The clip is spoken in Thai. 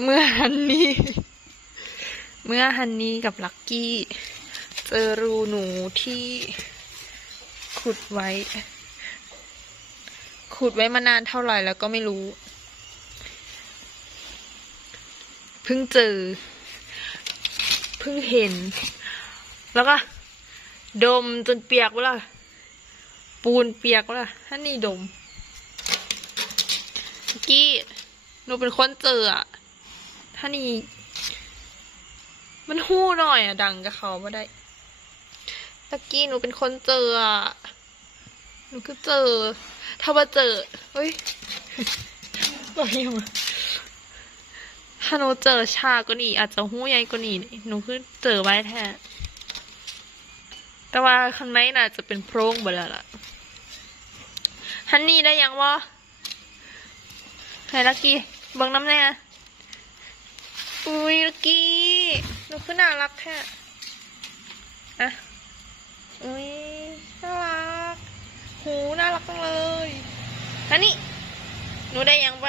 เมื่อฮันนี่ เมื่อฮันนี่กับลักกี้ เจอรูหนูที่ขุดไว้ ขุดไว้มานานเท่าไหร่แล้วก็ไม่รู้ เพิ่งเจอ เพิ่งเห็น แล้วก็ ดมจนเปียกวะล่ะ ปูนเปียกวะล่ะฮันนี่ดมกกี้หนูเป็นคนเจออะ ถ้านี่มันหู้หน่อยอะดังกับเขาไม่ได้ ตะกี้หนูเป็นคนเจออะหนูก็เจอ ถ้าว่าเจอ เฮ้ยบอกยังไงถ้าหนูเจอชากว่านี้อาจจะหู้ใหญ่กว่านี้หนูคือเจอไว้แท้แต่ว่าข้างในน่าจะเป็นโพรงหมดแล้วล่ะฮันนี่ได้ยังวะไหนลักกี้เบังน้ำแน่อุ้ยลักกี้ห น่ารักแค่อะอุ้ยน่ารัก หูน่ารักจังเลยอันนี้หนูได้ยังไป